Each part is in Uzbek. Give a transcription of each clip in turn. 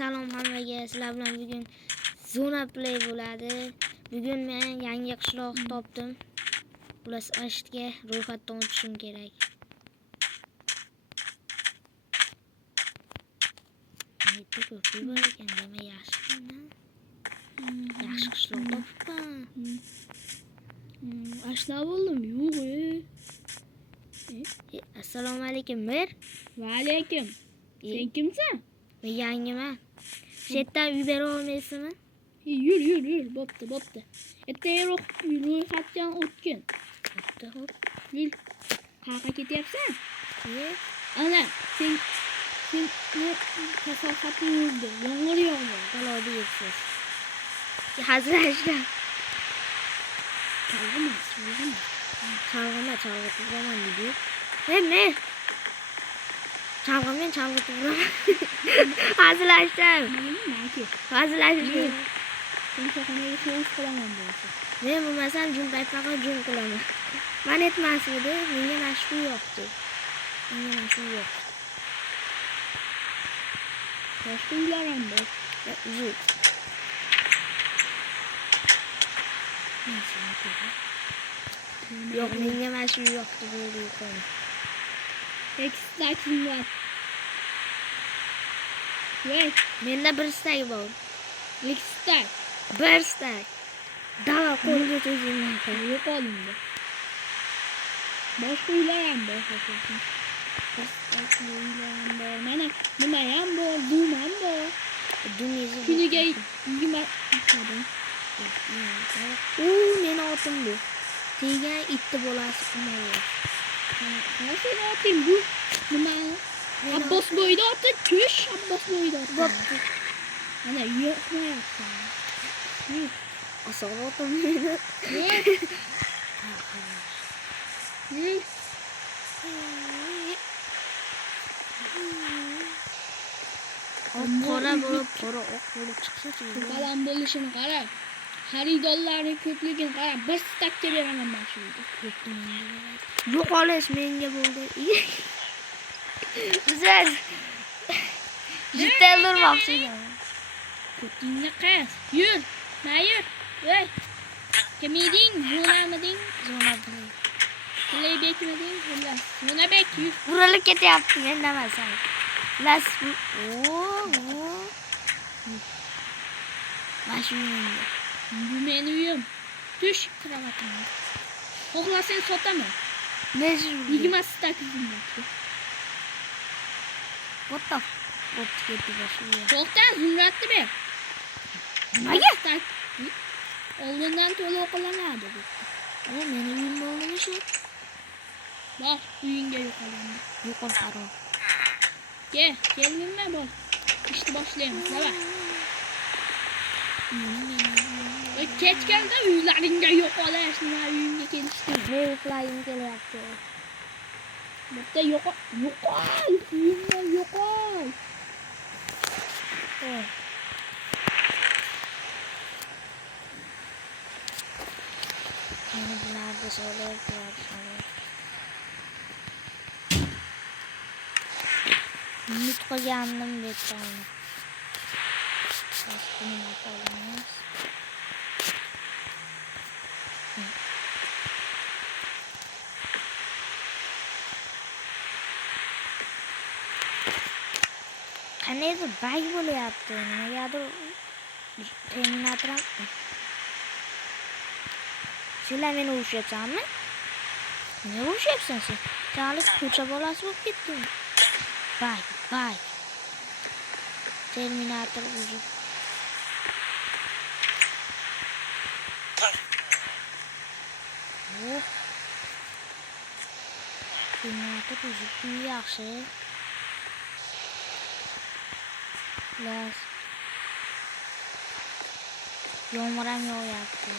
Salom hammaga. Sizlar bilan bugun Zona Play bo'ladi. Bugun men yangi qishloq topdim. Ular ashtga ro'yxatdan o'tishim kerak. Nega ko'p bor ekan, demak yaxshi-ku. Yaxshi qishloq topibman. Ashla bo'ldim. Yo'q. Assalomu alaykum, Mir. Va alaykum. Sen kimsan? Men yangiman. Shu yerdan uy bera olmaysizmi? Yur. Bo'pti. Ertaroq ro'yxatdan o'tgin. Bo'pti, xo'p. Yur. Qayerga ketyapsan? Ana, sen kasofating yurdi. Yomg'ir yog'di. Baloda yursiz. Hazrashlar. Chalg'itib uraman dedi. Men chalg'itib uraman. Hazrashlar. Hazrashlar. Sen xonaga so'z qilaman bo'lsa. Men bo'lmasam jum paytda jum qilaman. Men etmasmidi, menga mashqu yo'qdi. Boshqa uylar ham bor. Yo'q. Yo'q, menga mashqu yo'qdi bo'ldi yuqori. Ekstra var. Voy, Menda bir stak bor. ekstra. Bir stak. Dava qo'lga cho'zilmay Yo'q olindi. Boshqa uylar ham bor. Mana nima ham bor, dum ham bor. Dumizni Kuniga 20 qadam. meni otim bu. Tegan itni bolasi umaydi. Nasıl atayım bu? Nima? Abbos boyda atı, köş Abbos boyda atı. Bo'pti. Ana yo'qmayapsan. Asal otim meni. Qora bo'lib, qora oq bo'lib chiqsa-chi. Baland bo'lishini qara. Xaridorlarning ko'pligini qara. Bir stakka beraman men shu yerda. Yo'qolish menga bo'ldi. Siz Jitel urmoqchiman. Ko'tingni qas. Yur. Mayur. Voy. Kim eding? Zonamiding? Zona Play. Playbekmiding? Xullas. Zonabek yur. Urilib ketyapti, men namasan. Las. Mashinamda. Bu meni uyim. Tush kravatimga. Xohlasang sotaman. Mejbur. 20 stak zumratga. What the fuck ketdi boshimga. To'xta, zumratni ber. Nimaga? Stak. Oldindan to'lov qilinadi bu. Meni uyim bo'ldimi shu? Bak, uyingga yo'qolindi. Yo'qol qaro. Kelminma bor. İşte boshlaymiz, davay. Kech keldi uylaringga yo'qolash, nima uyingga kelishdimi? Men uxlayim kelyapti. Bitta yo'qol, uyingdan yo'qol. Meni bularda so'rayapti. Umid qilgandim deb ayni. Nima qilamiz? Qanday bag bo'lyapti? Nimagadir terminator ham. Sizlar meni urishyapsanmi? Nima urishyapsan sen? Chali ko'cha bolasi bo'lib ketding. Bag. Terminator uzib. Terminator uzib yaxshi. Las. Yomg'ir ham yog'yapti.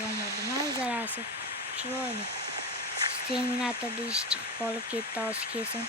Yomg'irni manzarasi chiroyli. Terminatorda ish chiqib qolib ketdi, oz kesin.